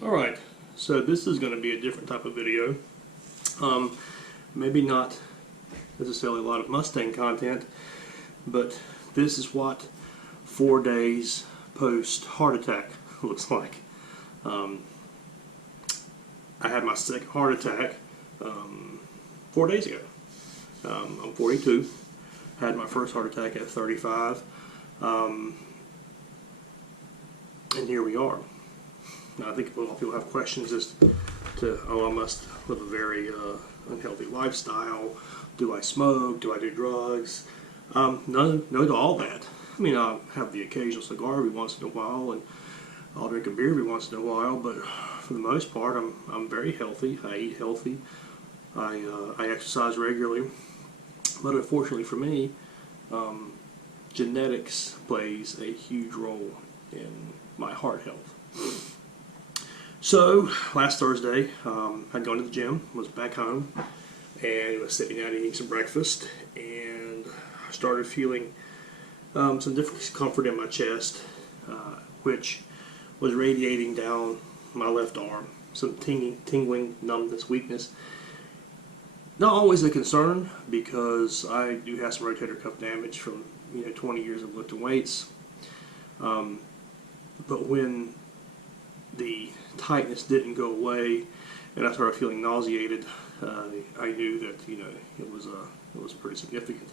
Alright, so this is going to be a different type of video. Maybe not necessarily a lot of Mustang content, but this is what 4 days post heart attack looks like. I had my second heart attack 4 days ago. I'm 42. Had my first heart attack at 35. And here we are. Now, I think a lot of people have questions as to, I must live a very unhealthy lifestyle. Do I smoke? Do I do drugs? No to all that. I mean, I'll have the occasional cigar every once in a while, and I'll drink a beer every once in a while, but for the most part, I'm very healthy. I eat healthy. I exercise regularly. But unfortunately for me, genetics plays a huge role in my heart health. So last Thursday, I'd gone to the gym, was back home, and was sitting down eating some breakfast, and I started feeling some discomfort in my chest, which was radiating down my left arm. Some tingling, numbness, weakness. Not always a concern, because I do have some rotator cuff damage from 20 years of lifting weights. But when the tightness didn't go away and I started feeling nauseated, I knew that it was pretty significant.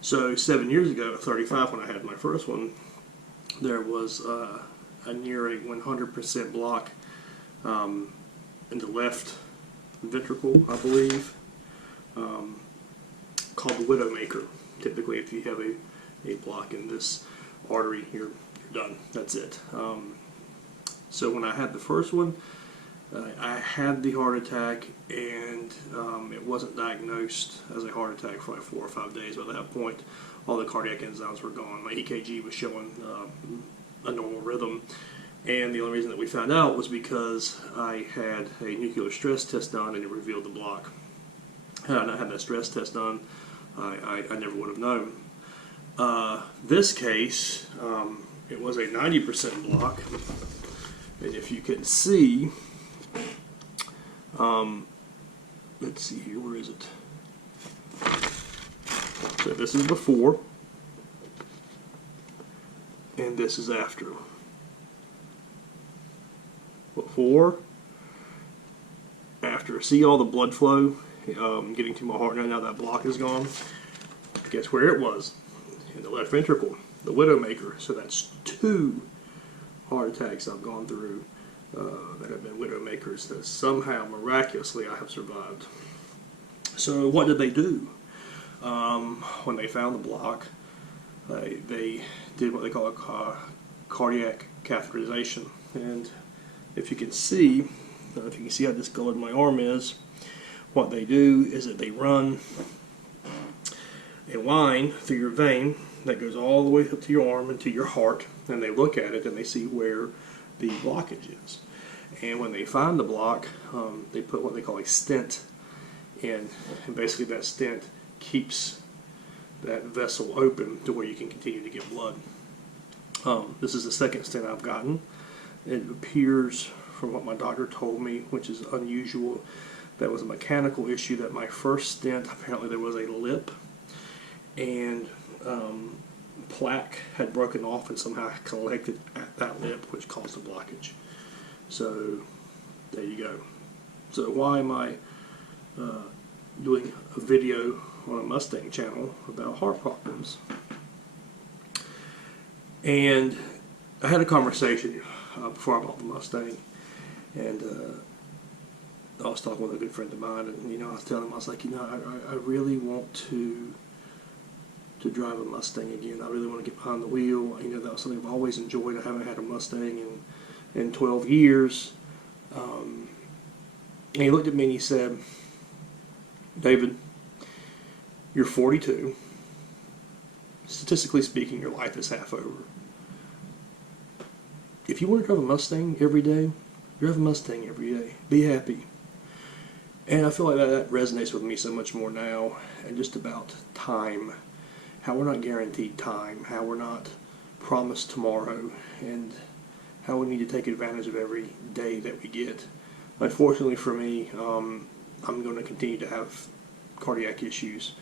So 7 years ago, at 35, when I had my first one, there was a near a 100% block in the left ventricle, I believe, called the Widowmaker. Typically, if you have a block in this artery, you're done. That's it. So when I had the first one, I had the heart attack, and it wasn't diagnosed as a heart attack for like 4 or 5 days. By that point, all the cardiac enzymes were gone. My EKG was showing a normal rhythm, and the only reason that we found out was because I had a nuclear stress test done, and it revealed the block. Had I not had that stress test done, I never would have known. This case, it was a 90% block. And if you can see, let's see here, where is it? So this is before, and this is after. Before, after. See all the blood flow getting to my heart now? Now that block is gone. Guess where it was? In the left ventricle, the Widowmaker. So that's 2 heart attacks I've gone through that have been Widowmakers that somehow, miraculously, I have survived. So what did they do? When they found the block, they did what they call a cardiac catheterization. And if you can see, how discolored my arm is, what they do is that they run a line through your vein that goes all the way up to your arm and to your heart, and they look at it and they see where the blockage is. And when they find the block, they put what they call a stent in, and basically that stent keeps that vessel open to where you can continue to get blood. This is the second stent I've gotten. It appears, from what my doctor told me, which is unusual, that was a mechanical issue, that my first stent, apparently there was a lip, and plaque had broken off and somehow collected at that lip, which caused the blockage. So there you go. So why am I doing a video on a Mustang channel about heart problems? And I had a conversation before I bought the Mustang, and I was talking with a good friend of mine, and I was telling him, I was like, I really want to drive a Mustang again. I really want to get behind the wheel. That was something I've always enjoyed. I haven't had a Mustang in 12 years. And he looked at me and he said, David, you're 42. Statistically speaking, your life is half over. If you want to drive a Mustang every day, drive a Mustang every day. Be happy. And I feel like that resonates with me so much more now, and just about time. How we're not guaranteed time, how we're not promised tomorrow, and how we need to take advantage of every day that we get. Unfortunately for me, I'm going to continue to have cardiac issues.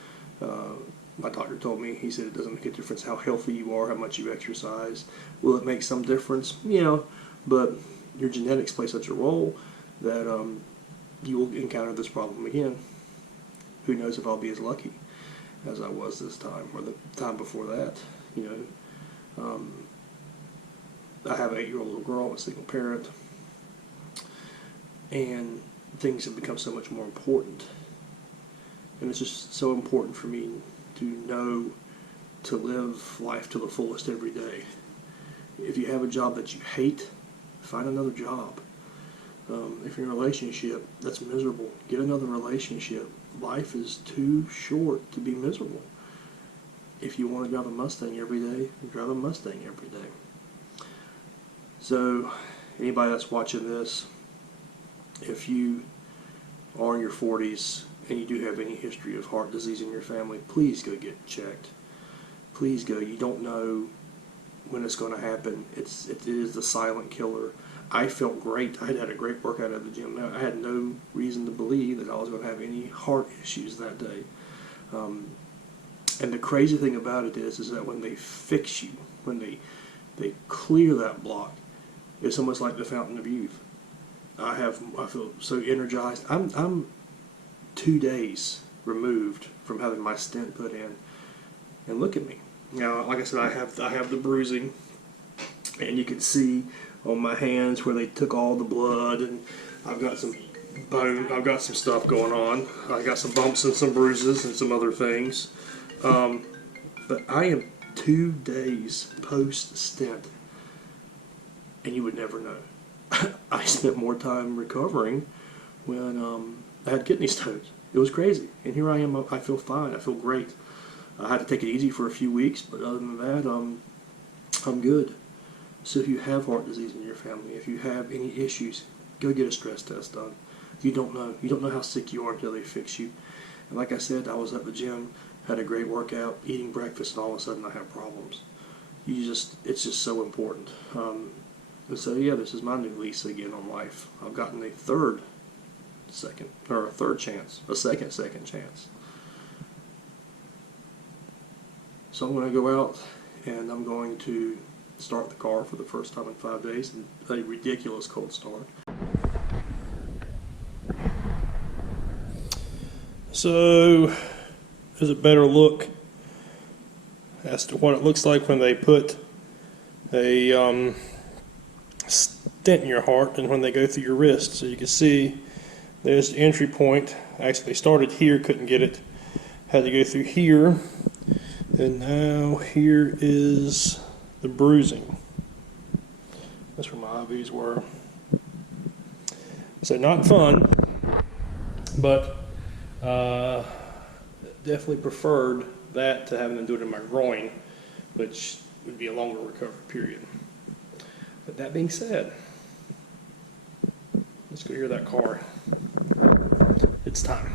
My doctor told me, he said it doesn't make a difference how healthy you are, how much you exercise. Will it make some difference? Yeah, but your genetics play such a role that you will encounter this problem again. Who knows if I'll be as lucky as I was this time or the time before that. I have an 8-year-old little girl, I'm a single parent, and things have become so much more important. And it's just so important for me to know to live life to the fullest every day. If you have a job that you hate, find another job. If you're in a relationship that's miserable, get another relationship. Life is too short to be miserable. If you want to drive a Mustang every day, drive a Mustang every day. So, anybody that's watching this, if you are in your 40s and you do have any history of heart disease in your family, please go get checked. Please go. You don't know when it's going to happen. It is the silent killer. I felt great. I had a great workout at the gym. I had no reason to believe that I was going to have any heart issues that day. And the crazy thing about it is that when they fix you, when they clear that block, it's almost like the fountain of youth. I feel so energized. I'm 2 days removed from having my stent put in, and look at me now. Like I said, I have the bruising, and you can see on my hands where they took all the blood, and I've got some bone. I've got some stuff going on. I got some bumps and some bruises and some other things. But I am 2 days post stent, and you would never know. I spent more time recovering when I had kidney stones. It was crazy, and here I am. I feel fine. I feel great. I had to take it easy for a few weeks, but other than that, I'm good. So if you have heart disease in your family, if you have any issues, go get a stress test done. You don't know. You don't know how sick you are until they fix you. And like I said, I was at the gym, had a great workout, eating breakfast, and all of a sudden I have problems. It's just so important. And so yeah, this is my new lease again on life. I've gotten a second chance. So I'm going to go out and I'm going to start the car for the first time in 5 days in a ridiculous cold start. So there's a better look as to what it looks like when they put a stent in your heart and when they go through your wrist. So you can see there's the entry point. Actually started here, couldn't get it, had to go through here, and now here is the bruising. That's where my IVs were. So not fun, but definitely preferred that to having to do it in my groin, which would be a longer recovery period. But that being said, let's go hear that car. It's time.